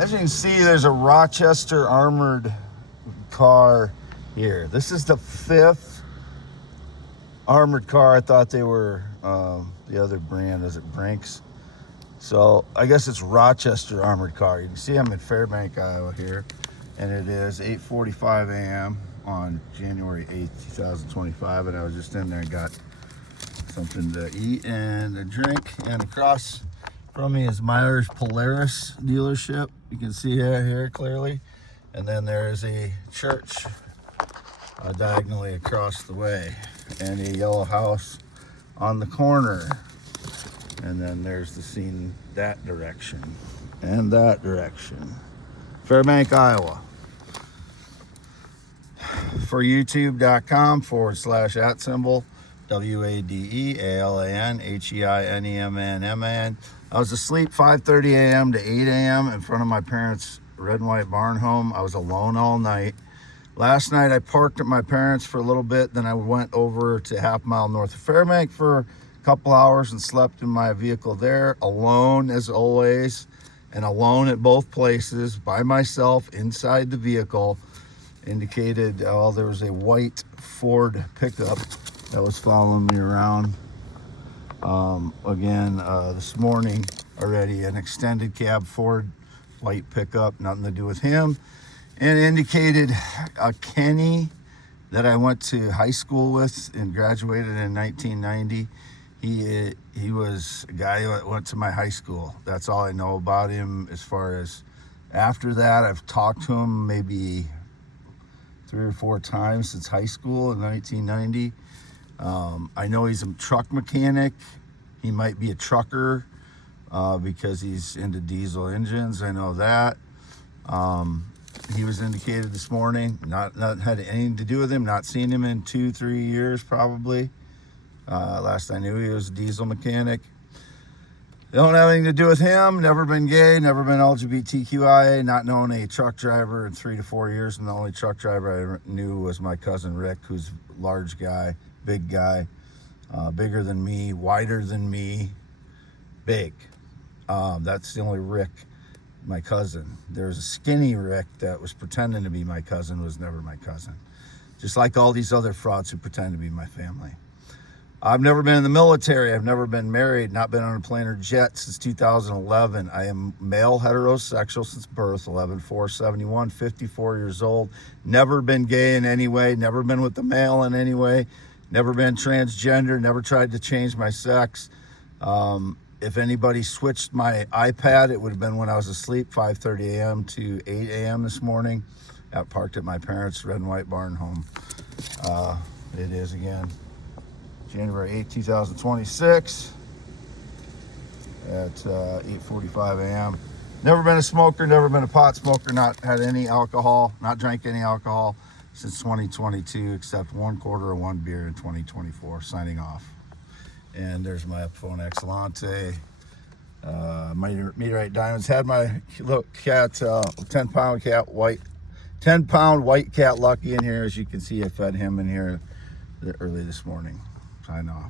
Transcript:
As you can see, there's a Rochester armored car here. This is the 5th armored car. I thought they were the other brand. Is it Brinks? So I guess it's Rochester armored car. You can see I'm in Fairbank, Iowa here, and it is 8:45 a.m. on January 8th, 2025, and I was just in there and got something to eat and a drink. And across from me is Myers Polaris dealership. You can see here clearly. And then there's a church diagonally across the way, and a yellow house on the corner. And then there's the scene that direction and that direction. Fairbank, Iowa. For youtube.com/@ WADEALANHEINEMAN. I was asleep 5:30 a.m. to 8 a.m. in front of my parents' red and white barn home. I was alone all night. Last night I parked at my parents' for a little bit, then I went over to half mile north of Fairbank for a couple hours and slept in my vehicle there, alone as always, and alone at both places by myself inside the vehicle. Indicated there was a white Ford pickup that was following me around. Again, this morning already, an extended cab Ford white pickup, nothing to do with him. And indicated Kenny that I went to high school with and graduated in 1990. He was a guy that went to my high school. That's all I know about him. As far as after that, I've talked to him maybe 3 or 4 times since high school in 1990. I know he's a truck mechanic. He might be a trucker because he's into diesel engines. I know that. He was indicated this morning. Not had anything to do with him. Not seen him in 2-3 years probably. Last I knew, he was a diesel mechanic. Don't have anything to do with him. Never been gay. Never been LGBTQIA. Not known a truck driver in 3 to 4 years. And the only truck driver I knew was my cousin Rick, who's a large guy, big guy, bigger than me, wider than me, big. That's the only Rick, my cousin. There's a skinny Rick that was pretending to be my cousin, was never my cousin. Just like all these other frauds who pretend to be my family. I've never been in the military. I've never been married, not been on a plane or jet since 2011. I am male heterosexual since birth, 11/4/71, 54 years old. Never been gay in any way, never been with the male in any way, never been transgender, never tried to change my sex. If anybody switched my iPad, it would have been when I was asleep, 5:30 a.m. to 8 a.m. this morning. Got parked at my parents' red and white barn home. It is again January 8, 2026 at 8:45 a.m. Never been a smoker, never been a pot smoker, not had any alcohol, not drank any alcohol since 2022, except 1/4 of 1 beer in 2024. Signing off. And there's my Epiphone Excellente. Meteorite Diamonds. Had my little cat, 10-pound white cat Lucky in here. As you can see, I fed him in here early this morning. Sign off.